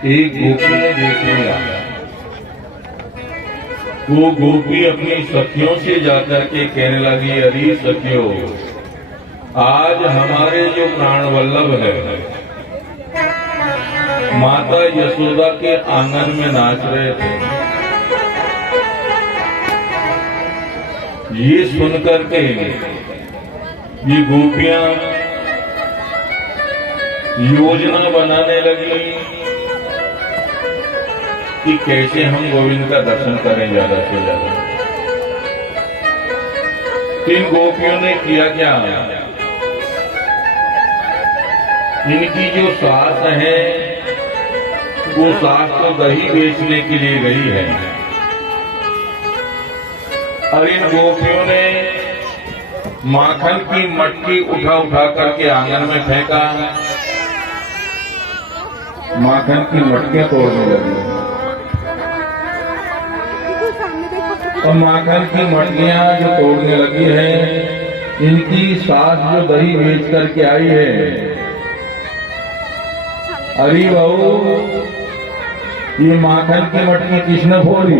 एक गोपी ने देख लिया। वो गोपी अपनी सखियों से जाकर के कहने लगी, अरे सखियों, आज हमारे जो प्राण वल्लभ है माता यशोदा के आंगन में नाच रहे थे। ये सुनकर के ये गोपियां योजना बनाने लगी कि कैसे हम गोविंद का दर्शन करें ज्यादा से ज्यादा। इन गोपियों ने किया क्या, इनकी जो सास है वो सास तो दही बेचने के लिए गई है और इन गोपियों ने माखन की मटकी उठा उठा करके आंगन में फेंका। माखन की मटकियां तोड़ने लगी और माखन की मटकियां जो तोड़ने लगी है, इनकी सास जो दही बेच करके आई है, अरे बहू ये माखन की मटकी किसने फोड़ी?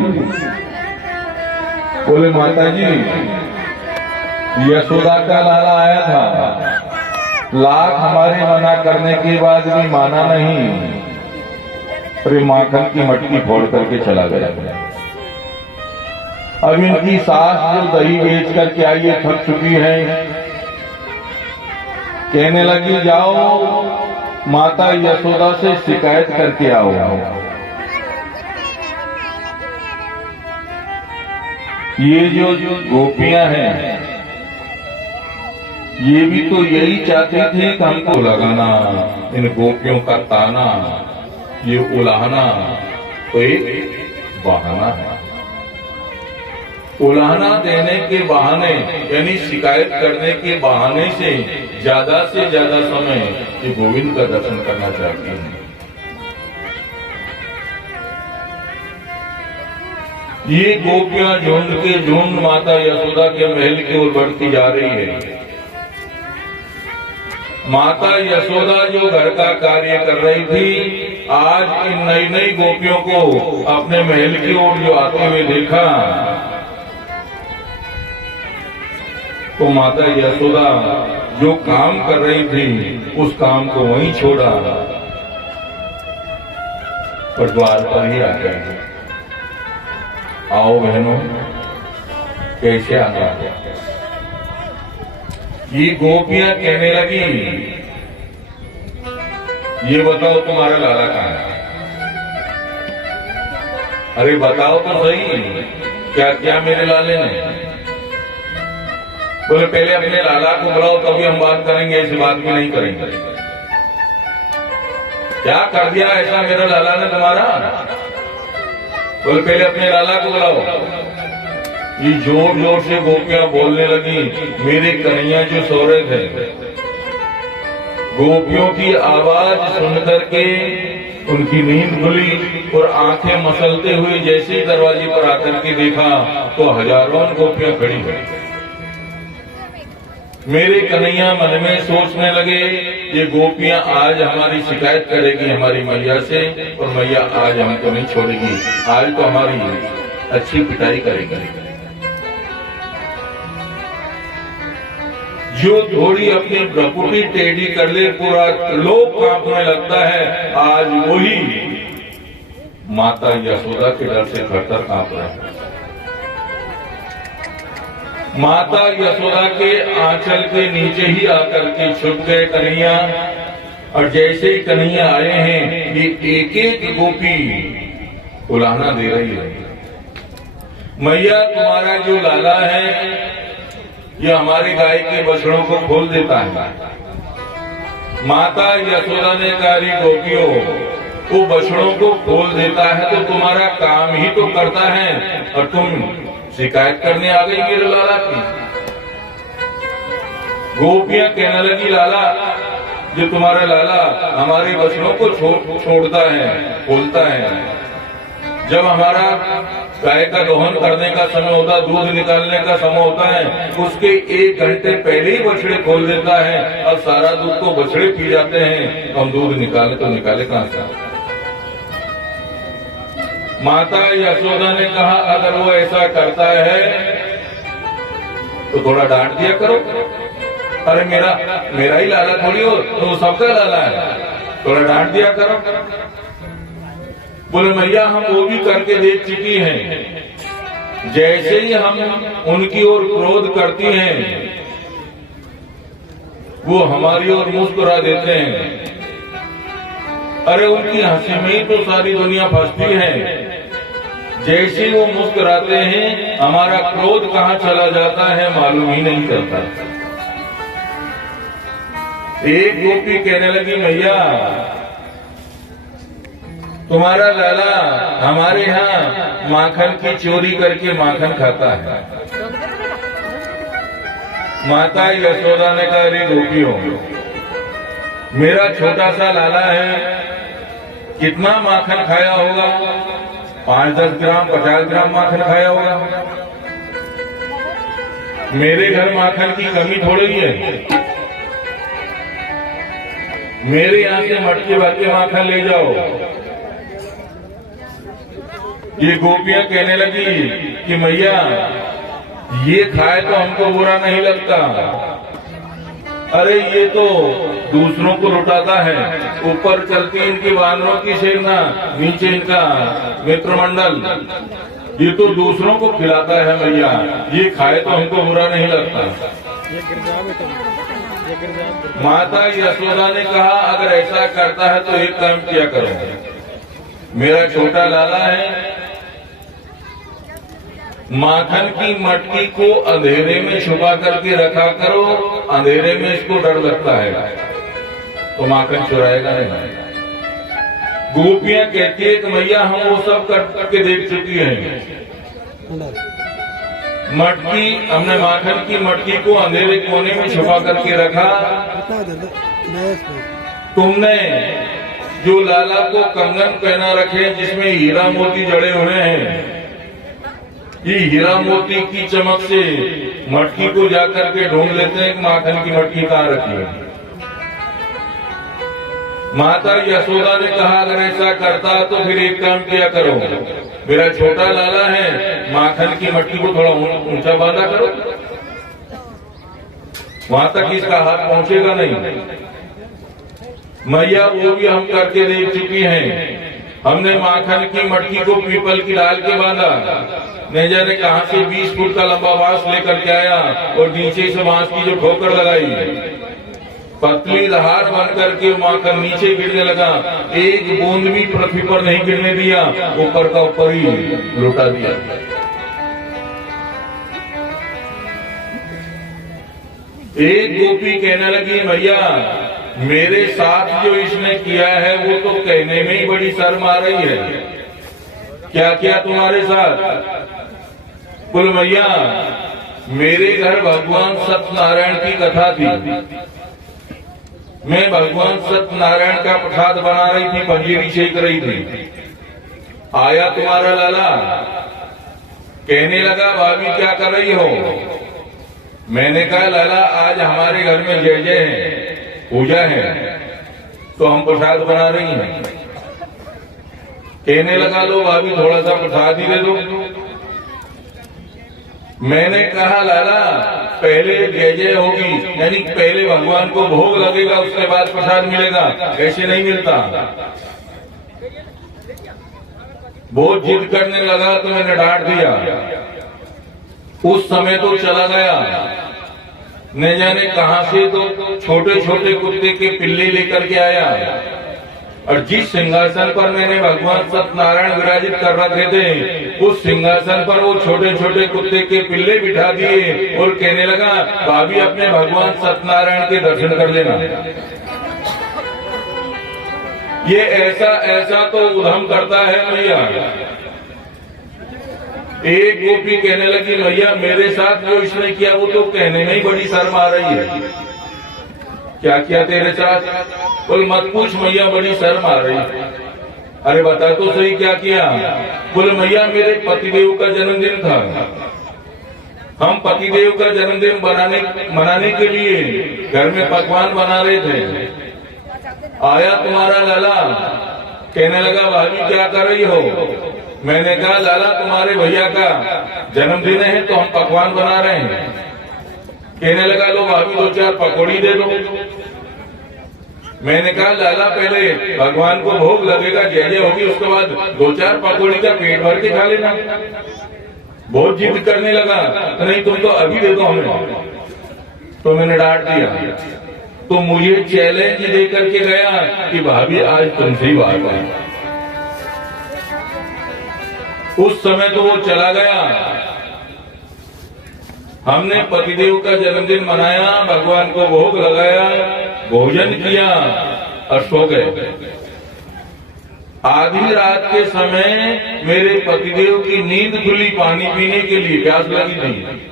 बोले माता जी, यशोदा का लाला आया था, लाख हमारे मना करने के बाद भी माना नहीं, अरे माखन की मटकी फोड़ करके चला गया। अब इनकी सास जो दही बेच करके आई है थक चुकी है, कहने लगी जाओ माता यशोदा से शिकायत करके आओ। ये जो गोपियां हैं ये भी तो यही चाहती थी कि हमको लगाना, इन गोपियों का ताना, ये उलाहना तो एक बहाना है। उलाहना देने के बहाने यानी शिकायत करने के बहाने से ज्यादा समय ये गोविंद का दर्शन करना चाहती हैं। ये गोपियां झुंड के झुंड माता यशोदा के महल की ओर बढ़ती जा रही है। माता यशोदा जो घर का कार्य कर रही थी, आज इन नई नई गोपियों को अपने महल की ओर जो आते हुए देखा तो माता यशोदा जो काम कर रही थी उस काम को वहीं छोड़ा और द्वार पर ही आ गए। आओ बहनों, कैसे आ गया? ये गोपियां कहने लगी, ये बताओ तुम्हारा लाला कहाँ है? अरे बताओ तो सही, क्या क्या मेरे लाले ने? बोले पहले अपने लाला को बुलाओ तभी हम बात करेंगे, ऐसी बात भी नहीं करेंगे। क्या कर दिया ऐसा मेरा लाला ने तुम्हारा? बोले पहले अपने लाला को बुलाओ। ये जोर जोर से गोपियां बोलने लगी, मेरे कन्हैया जो सो रहे थे। गोपियों की आवाज सुनकर के उनकी नींद खुली और आंखें मसलते हुए जैसे ही दरवाजे पर आकर के देखा तो हजारों गोपियां खड़ी हुई। मेरे कन्हैया मन में सोचने लगे, ये गोपियां आज हमारी शिकायत करेगी हमारी मैया से और मैया आज हमको नहीं छोड़ेगी, आज तो हमारी अच्छी पिटाई करेगी। जो थोड़ी अपनी भ्रकुटी टेढ़ी कर ले पूरा लोक कांपने लगता है, आज वही माता यशोदा के डर से थर-थर कांप रहा है। माता यशोदा के आंचल के नीचे ही आकर के छुप गए कन्हैया और जैसे ही कन्हैया आए हैं ये एक एक गोपी उलाहना दे रही है, मैया तुम्हारा जो लाला है ये हमारी गाय के बछड़ों को खोल देता है। माता यशोदा ने कहा, गोपियों वो बछड़ों को खोल देता है तो तुम्हारा काम ही तो करता है और तुम शिकायत करने आ गई मेरे लाला की। गोपियां कहने लगी, लाला जो तुम्हारा लाला हमारे बछड़ों को छोड़ता है, खोलता है, जब हमारा गाय का दोहन करने का समय होता है, दूध निकालने का समय होता है, उसके 1 घंटे पहले ही बछड़े खोल देता है और सारा दूध तो बछड़े पी जाते हैं, हम दूध निकाले तो निकाले कहां से? माता यशोदा ने कहा अगर वो ऐसा करता है तो थोड़ा डांट दिया करो। अरे मेरा ही लाला थोड़ी हो, तो सबका लाला है, थोड़ा डांट दिया करो। बोले मैया हम वो भी करके देख चुकी हैं, जैसे ही हम उनकी ओर क्रोध करती हैं वो हमारी ओर मुस्कुरा देते हैं। अरे उनकी हंसी में ही तो सारी दुनिया फंसती है। जैसे ही वो मुस्कुराते हैं हमारा क्रोध कहाँ चला जाता है मालूम ही नहीं चलता। एक गोपी कहने लगी मैया तुम्हारा लाला हमारे यहाँ माखन की चोरी करके माखन खाता है। माता यशोदा ने कहा अरे गोपियों, मेरा छोटा सा लाला है, कितना माखन खाया होगा? 5-10 ग्राम 50 ग्राम माखन खाया होगा। मेरे घर माखन की कमी थोड़ी है। मेरे यहाँ से मटके भर के माखन ले जाओ। ये गोपियां कहने लगी कि मैया ये खाए तो हमको बुरा नहीं लगता, अरे ये तो दूसरों को लुटाता है। ऊपर चलती इनकी वानरों की सेना, नीचे इनका मित्रमंडल, ये तो दूसरों को खिलाता है मैया, ये खाए तो हमको बुरा नहीं लगता। माता यशोदा ने कहा अगर ऐसा करता है तो एक काम किया करो, मेरा छोटा लाला है, माखन की मटकी को अंधेरे में छुपा करके रखा करो, अंधेरे में इसको डर लगता है तो माखन चुराएगा नहीं। गोपियां कहती है कि मैया हम वो सब करके देख चुकी हैं। मटकी हमने माखन की मटकी को अंधेरे कोने में छुपा करके रखा। तुमने जो लाला को कंगन पहना रखे जिसमें हीरा मोती जड़े हुए हैं, ये हीरा मोती की चमक से मटकी को जाकर के ढूंढ लेते हैं कि माखन की मटकी कहाँ रखी है। माता यशोदा ने कहा अगर ऐसा करता तो फिर एक काम किया करो, मेरा छोटा लाला है, माखन की मटकी को थोड़ा ऊंचा बांधा करो, वहां तक इसका हाथ पहुंचेगा नहीं। मैया वो भी हम करके देख चुकी हैं। हमने माखन की मटकी को पीपल की डाल के बांधा, नहीं जाने कहां से 20 फुट का लंबा बांस लेकर के आया और नीचे से बांस की जो ठोकर लगाई, पतली धार बन करके माखन नीचे गिरने लगा। एक बूंद भी पृथ्वी पर नहीं गिरने दिया, ऊपर का ऊपर ही लुटा दिया। एक गोपी कहने लगी मैया मेरे साथ जो इसने किया है वो तो कहने में ही बड़ी शर्म आ रही है। क्या किया तुम्हारे साथ? बोल मैया मेरे घर भगवान सत्यनारायण की कथा थी, मैं भगवान सत्यनारायण का प्रसाद बना रही थी, पंजीरी सेक रही थी। आया तुम्हारा लाला, कहने लगा भाभी क्या कर रही हो? मैंने कहा लाला आज हमारे घर में जय जय है, पूजा है, तो हम प्रसाद बना रही हैं। कहने लगा लो भाभी थोड़ा सा प्रसाद ही दे दो। मैंने कहा लाला पहले जय जय होगी, यानी पहले भगवान को भोग लगेगा उसके बाद प्रसाद मिलेगा, ऐसे नहीं मिलता। बहुत जिद करने लगा तो मैंने डांट दिया। उस समय तो चला गया, न जाने कहां से तो छोटे छोटे कुत्ते के पिल्ले लेकर के आया, और जिस सिंहासन पर मैंने भगवान सत्यनारायण विराजित कर रखे थे उस सिंहासन पर वो छोटे छोटे कुत्ते के पिल्ले बिठा दिए और कहने लगा भाभी अपने भगवान सत्यनारायण के दर्शन कर लेना। ये ऐसा ऐसा तो उधम करता है मैया। एक गोपी कहने लगी मैया मेरे साथ जो इसने किया वो तो कहने में ही बड़ी शर्म आ रही है। क्या किया तेरे साथ? बोल मत पूछ मैया, बड़ी शर्म आ रही। अरे बता तो सही क्या किया? बोले मैया मेरे पतिदेव का जन्मदिन था, हम पतिदेव का जन्मदिन मनाने के लिए घर में पकवान बना रहे थे। आया तुम्हारा लाला, कहने लगा भाभी क्या कर रही हो? मैंने कहा लाला तुम्हारे भैया का जन्मदिन है तो हम पकवान बना रहे हैं। कहने लगा लो भाभी 2-4 पकौड़ी दे दो। मैंने कहा लाला पहले भगवान को भोग लगेगा, जय जय होगी, उसके बाद 2-4 पकौड़ी का पेट भर के खा लेना। बहुत जिद करने लगा, नहीं तुम तो अभी दे दो हमें। तो मैंने डांट दिया। तो मुझे चैलेंज दे करके गया कि भाभी आज तुमसे ही बात है। उस समय तो वो चला गया। हमने पतिदेव का जन्मदिन मनाया, भगवान को भोग लगाया, भोजन किया और सो गए। आधी रात के समय मेरे पतिदेव की नींद खुली, पानी पीने के लिए प्यास लगी थी।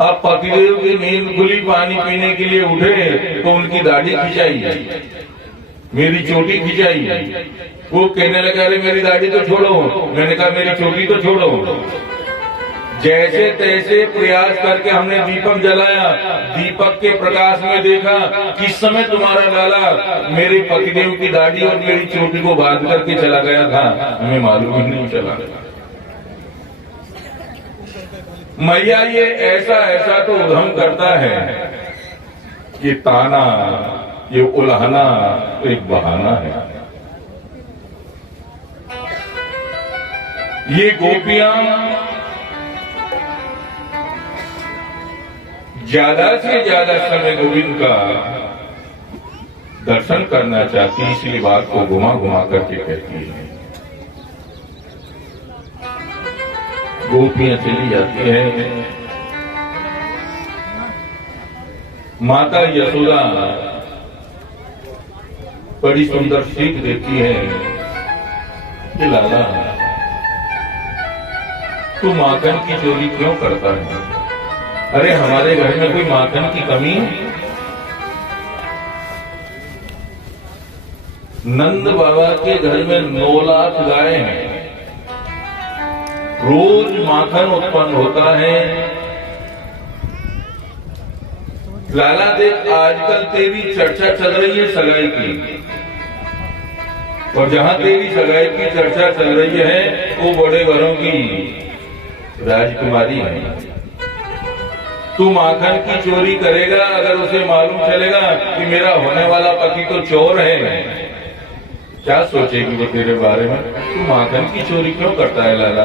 अब पतिदेव की नींद खुली, पानी पीने के लिए उठे तो उनकी दाढ़ी खिंचाई, मेरी चोटी खिंचाई। वो कहने लगा अरे मेरी दाढ़ी तो छोड़ो। मैंने कहा मेरी चोटी तो छोड़ो। जैसे तैसे प्रयास करके हमने दीपक जलाया। दीपक के प्रकाश में देखा किस समय तुम्हारा लाला मेरे पतिदेव की दाढ़ी और मेरी चोटी को बांध करके चला गया था, हमें मालूम ही नहीं चला। मैया ये ऐसा ऐसा तो उधम करता है, ये ताना, ये उल्हाना एक बहाना है। ये गोपियां ज्यादा से ज्यादा समय गोविंद का दर्शन करना चाहती है, इसलिए बात को घुमा घुमा करके कहती है। गोपियां चली जाती है। माता यशोदा बड़ी सुंदर सीख देती है कि लाला तू माखन की चोरी क्यों करता है? अरे हमारे घर में कोई माखन की कमी? नंद बाबा के घर में 9 लाख गाय हैं, रोज माखन उत्पन्न होता है। लाला देख आजकल तेरी चर्चा चल रही है सगाई की, और जहां तेरी सगाई की चर्चा चल रही है वो बड़े घरों की राजकुमारी है। तू माखन की चोरी करेगा, अगर उसे मालूम चलेगा कि मेरा होने वाला पति तो चोर है, क्या सोचेगी वो तेरे बारे में? तू माखन की चोरी क्यों करता है लाला?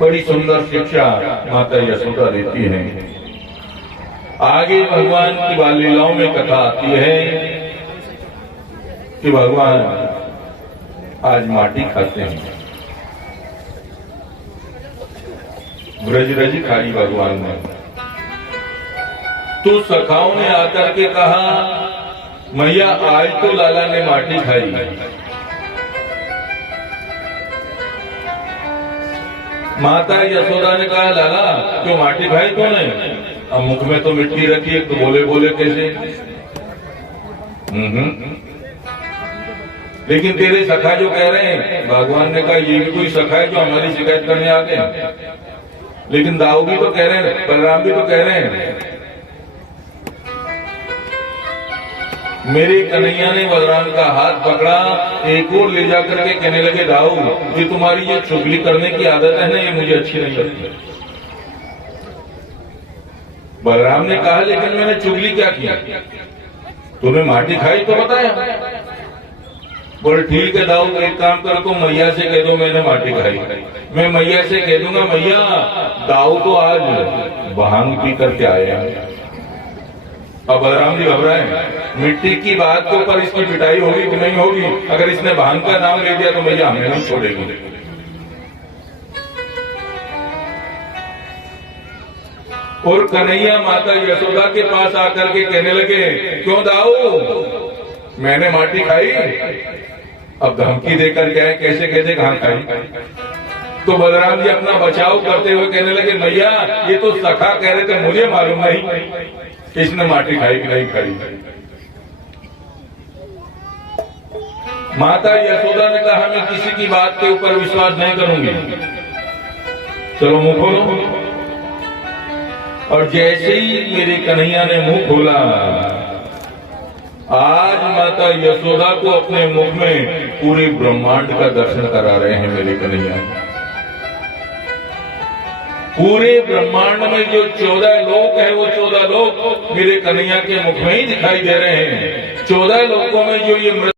बड़ी सुंदर शिक्षा माता यशोदा देती है। आगे भगवान की बाल लीलाओं में कथा आती है कि भगवान आज माटी खाते हैं। ब्रज रज खाई भगवान ने। तो सखाओं ने आकर के कहा मैया आज तो लाला ने माटी खाई। माता यशोदा ने कहा लाला क्यों माटी खाई तूने? अब मुख में तो मिट्टी रखी है, तो बोले बोले कैसे? लेकिन तेरे सखा जो कह रहे हैं, भगवान ने कहा ये भी कोई सखा है जो हमारी शिकायत करने आ गए? लेकिन दाऊ भी तो कह रहे हैं, बलराम भी तो कह रहे हैं। मेरे कन्हैया ने बलराम का हाथ पकड़ा, एक और ले जाकर के कहने लगे दाऊ ये तुम्हारी ये चुगली करने की आदत है ना, ये मुझे अच्छी नहीं लगती। बलराम ने कहा लेकिन मैंने चुगली क्या किया? तूने माटी खाई तो बताया। बोले ठीक है दाऊ एक काम करो तुम मैया से कह दो मैंने माटी खाई। मैं मैया से कह दूंगा मैया दाऊ तो आज भांग पी करके आए हैं। अब बलराम जी घबराए, मिट्टी की बात के ऊपर इसकी पिटाई होगी कि नहीं होगी? अगर इसने भांग का नाम ले दिया तो मैया हमें नहीं छोड़ेगी। और कन्हैया माता यशोदा के पास आकर के कहने लगे क्यों दाऊ मैंने माटी खाई? अब धमकी देकर गए कैसे कैसे कहां खाई? तो बलराम जी अपना बचाव करते हुए कहने लगे मैया ये तो सखा कह रहे थे, मुझे मालूम नहीं किसने माटी खाई कि नहीं खाई। माता यशोदा ने कहा मैं किसी की बात के ऊपर विश्वास नहीं करूंगी, चलो मुंह खोलो। और जैसे ही मेरे कन्हैया ने मुंह खोला, आज माता यशोदा को अपने मुख में पूरे ब्रह्मांड का दर्शन करा रहे हैं मेरे कन्हैया। पूरे ब्रह्मांड में जो 14 लोक है वो 14 लोक मेरे कन्हैया के मुख में ही दिखाई दे रहे हैं। 14 लोकों में जो ये